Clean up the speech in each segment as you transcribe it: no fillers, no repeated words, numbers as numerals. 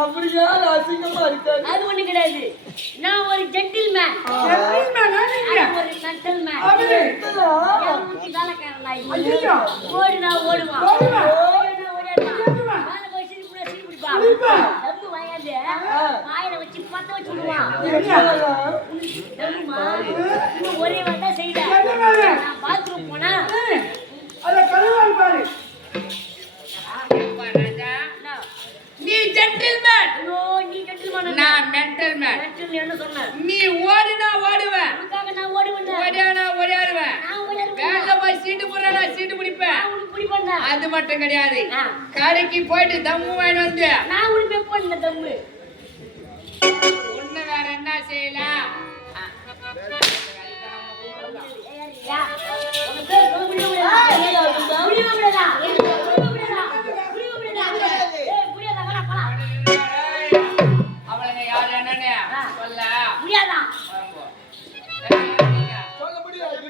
அப்படியா அசிங்கமா இருக்காது. அது ஒண்ணு கிடையாது. நான் ஒரு ஜென்டில்மேன். ஒரு ஜென்டில்மேன். ஓடுனா ஓடுவான். வாயில வச்சு பத்த வச்சு விடுவான். ஒரே வந்தா செய்த பாத்ரூம் போனா நீ ஜென்டில்மேன். நீ ஜென்டில்மேன். நான் மென்டல் மேன். மென்டல் என்ன சொன்ன? நீ ஓடினா ஓடுவேன். அதுக்காக நான் ஓடுவேன். ஓடினா ஓடிடுவேன். வேலை போய் சீட்டு போறேனா சீட்டு பிடிப்பேன். அது மட்டும் கிடையாது. கடைக்கு போயிட்டு தம்மு வாங்கி வந்து நான் உனக்கு எப்போ இந்த தம்மு ஒண்ணு வேற என்ன செய்யலாம்? அவளுங்க யாரு என்னன்னு சொல்ல முடியாதா? சொல்ல முடியாது.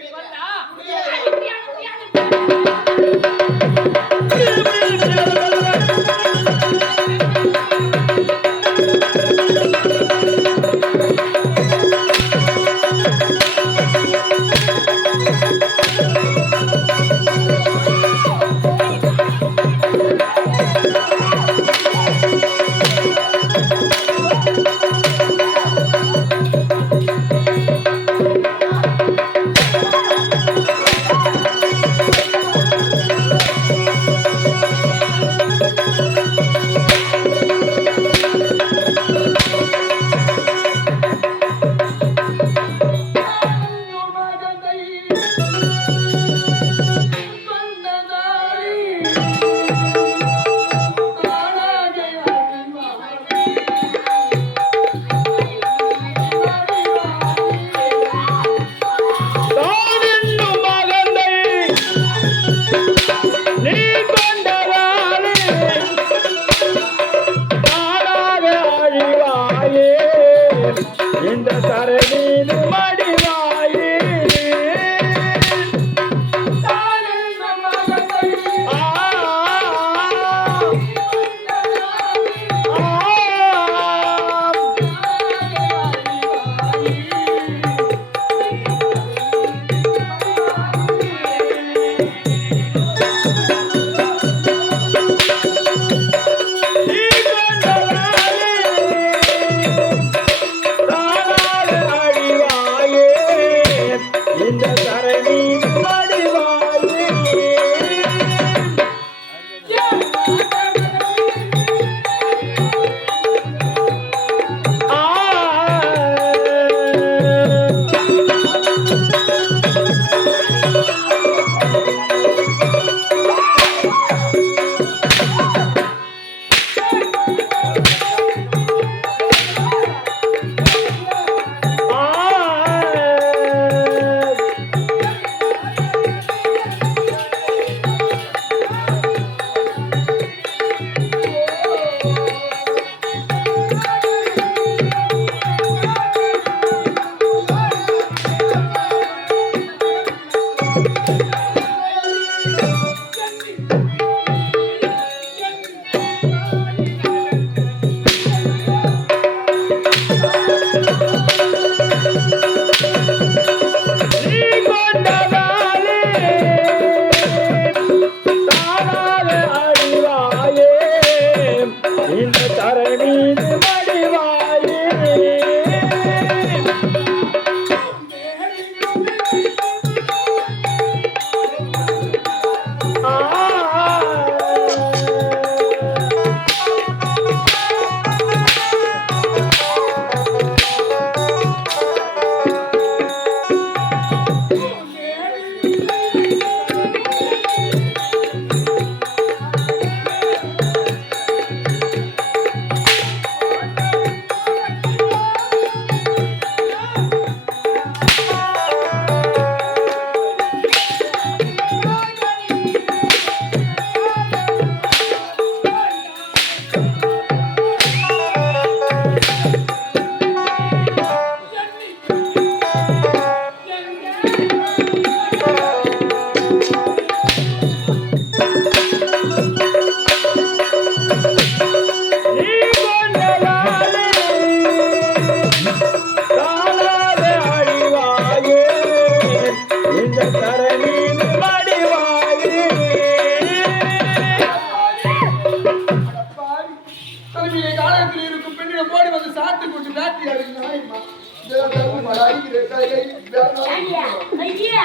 ஏண்டியா? ஐயா,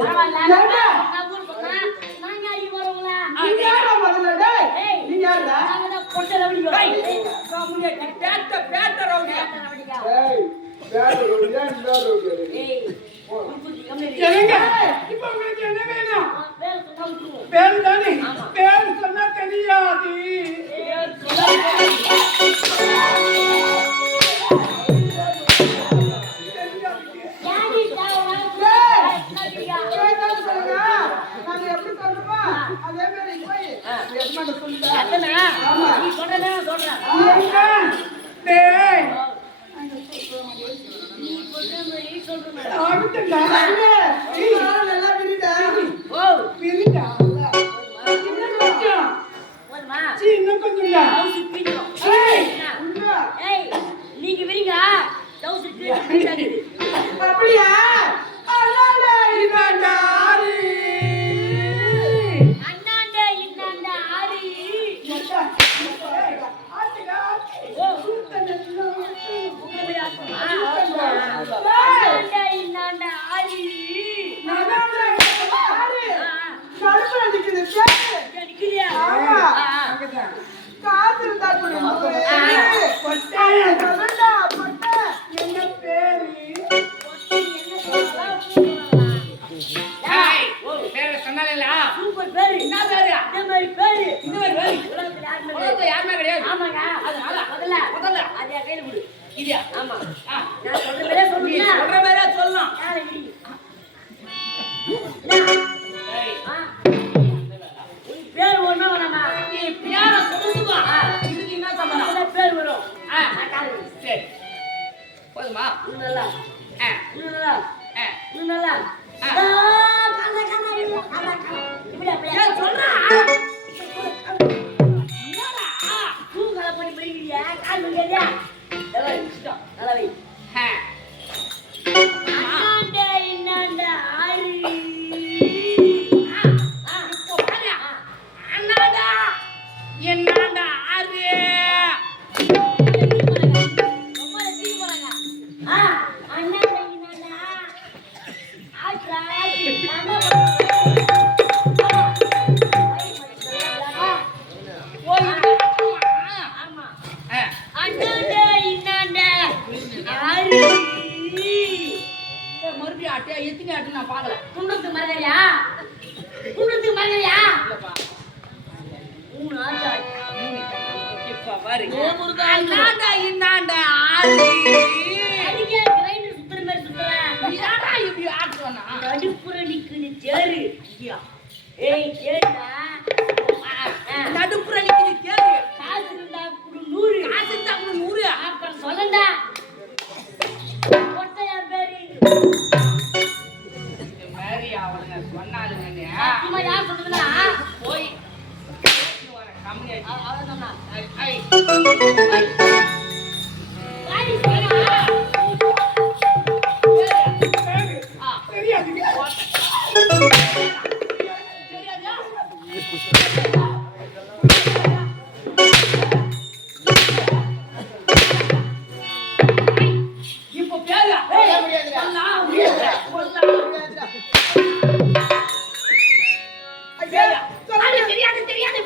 பரவாயில்ல. ஏண்டா? நான் ஊர் சொன்னா, நாங்க அடி போறவங்களா? நீ யாரா முதல்ல டேய்? ஏய், நீ யாருடா? நாங்க தான் பொட்டை ரவுடியோ. பேட்ட ரவுடியா ரவுடியா. ஏய், வேற ஒரு ஏன் வேற ஒரு ஏய், உப்புத்தி கம்மி இருக்கு. என்னங்க இப்போ உங்களுக்கு என்ன வேணும்? பேர் சொன்னா விட்டுருவோம். பேரு தானே? ஆமா. பேரு சொன்னா தெரியாது. பேர் சொன்னா யாடி தாவனா? கேட்டாலும் சொல்லுங்க. நாங்க எப்படி சொல்றோமோ, அதே மாதிரி போய் எஜமான்ட்ட சொல்லுங்க. அத்தனா, நீ சொல்றதே நான் சொல்றேன். என்னங்க? டேய், நீ சொல்ற மாதிரி சொல்றேன். ஆகட்டும்டா. அண்ணே, நீ யாரும் நல்லா விரிடா. ஓ, பிரிடா. இன்னும் கொஞ்சம். போதுமா? சீ, இன்னும் கொஞ்சம்டா. டவுஸ் பிடிக்கும். ஏய், உண்மை. ஏய், நீங்க விரிங்க. டவுஸ் பிடிக்காது. அப்படியா? அண்ணாடா, இதாண்டா ஆறு. அண்ணாண்டே இன்னாண்ட ஆரி. ஏய், ஆத்துடா. ஓ, சுத்தனெல்லாம். உங்களை போய் ஆத்துமா? அண்ணாண்டே இன்னாண்ட ஆரி. அண்ணாடா, யாரு? ஆ, கடுப்புல நிக்குது, பேரு. அடிக்கிறியா? ஆமா. அங்கதான். காசு இருந்தா கூட பொட்டை. சொல்லுடா, பொட்டை. என்ன பேரு? என்ன சொல்லலாம்? சொல்லலாம். ஏய் பேரை சொன்னாலேல சூப்பர் பேரு. என்ன பேரு? இந்த மாதிரி பேரு. இந்த மாதிரி பேரு? உலகத்துல யாருமே கிடையாது. உலகத்துல யாருமே கிடையாது. ஆமாங்க. அதனால முதல்ல அது என் கையில கொடு. இதுயா? ஆமா. ஆ. நான் சொல்ற பேரே நீ சொல்றீங்க. சொல்ற பேரே சொல்லலாம். யாரை விரி? ஏய், ஆ. உன் பேர் ஒண்ணும் வேணாமா? நீ பேரை சொல்லுதுமா? இதுக்கு என்ன சம்பந்தம்? அப்பதான் பேர் வரும். ஆ, நான் காலை விரி. சரி. போதுமா? இன்னும் நல்லா. ஆ, இன்னும் நல்லா. ஆ. இன்னும் நல்லா. ஆ. காலை, காலை, இல்ல. காலை, காலை. இப்படி, அப்படியே. ஏய், சொல்றா. என்னடா? தூங்கலை பண்ணி படிக்கிறியா? கால் வலியாதா? நல்லா வை. நல்லா வை. ஆ. அண்ணாண்டே இன்னாண்ட ஆரி. இப்போ பாரு. அண்ணாடா, என்னாடா ஆறு? ஆ. மறுபடியும் ஆட்டியா எத்தனை ஆட்டு நான் பார்க்கல. இல்லப்பா. இப்ப பாரு. அண்ணாடா இன்னாண்டா ஆறு. நீதான்டா இப்படி ஆட்டு சொன்னா. நடுப்புற நிக்குது தேரு. காசு இருந்தா குடு 100. காசு இருந்தா கூட 100. அப்புறம் சொல்லண்டா. கொட்டையா பேரு. இந்த மாதிரி அவனுங்க சொன்னாலுங்க சத்தியமா யார் சொல்றதுன்னா, போய் கேட்டுன்னு வரேன் கம்மியாச்சு. அவன் சொன்னா. ஐ, வாடி சொன்னா. பேரு. ஆ. தெரியாதுங்க. தெரியாதா? இப்போ பேரு. சொல்ல முடியாதுடா. சொல்லலாம் முடியாது. சொல்லலாம். ஐயா, அது தெரியாது தெரியாது.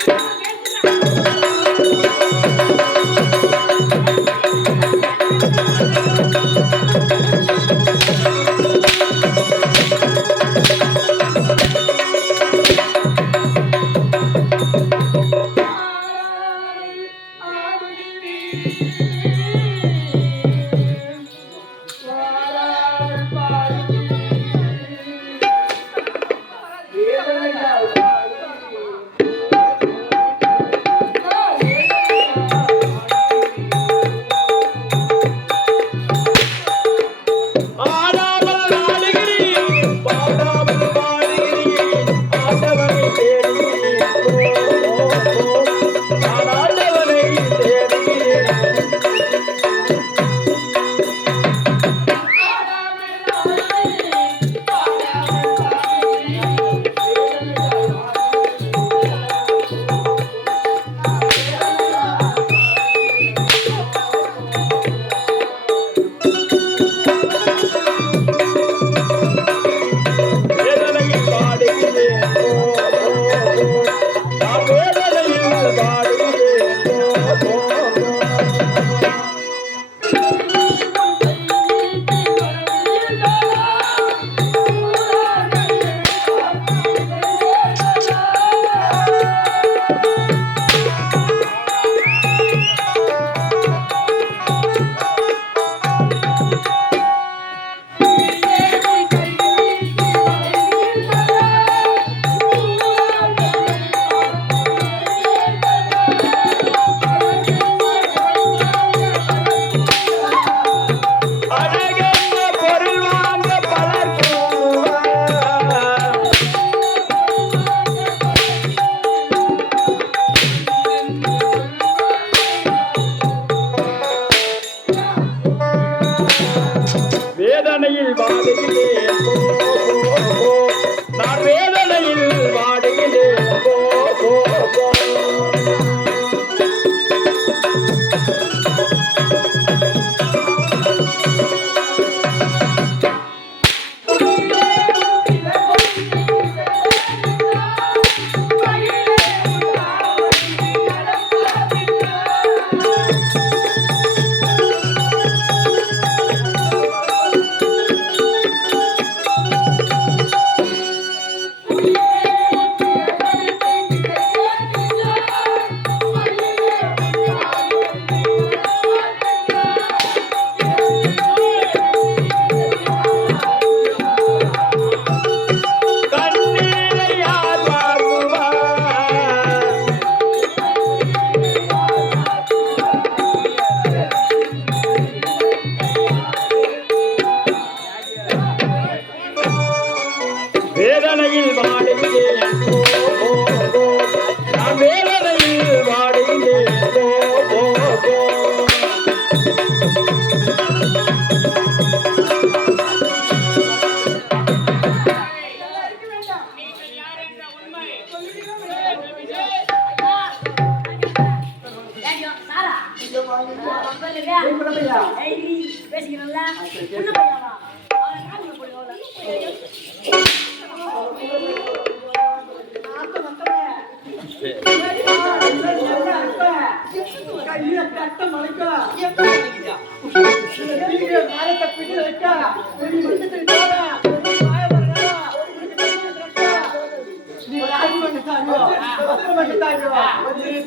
வேதனையில் வாடுகிறேன் போ, போ, போ. நான் வேதனையில் வாடுகிறேன் போ, போ, போ. கண்ணீரை யார் வாங்குவார்? வேதனையில் வாடுகிறேன் போ, போ, போ. நான் வேதனையில் வாடுகிறேன் போ, போ, போ. ஏய், சாரா. சொல்லுங்க. ஏய், நீ பேசிக்கிறல்ல? உள்ள போயிடலாம். அவளை காதுல போடு, அவளை. கையில கட்ட மலைக்கா எப்ப நினைக்குதா? மரத்தை பிடி வைக்கா வந்துட்டு போடா வாய வரடா நீ ராஜி வந்துட்டாங்க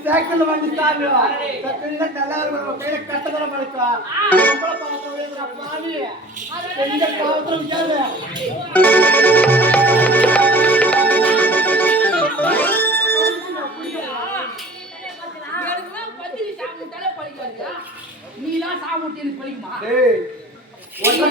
சைக்கிள் வந்துட்டாங்க சைக்கிள்ல நல்லா இருக்கும் கையில கட்டதர மலைக்கா நம்மள பாத்தோம்னா பாவி எந்த பாவத்தும் கேளு எனக்குலாம் பத்திரி சாப்பிட்டாலே பழிக்காதுயா. நீலாம் சாப்பிட்டு எனக்கு பழிக்குமா? டேய் ஒண்ணு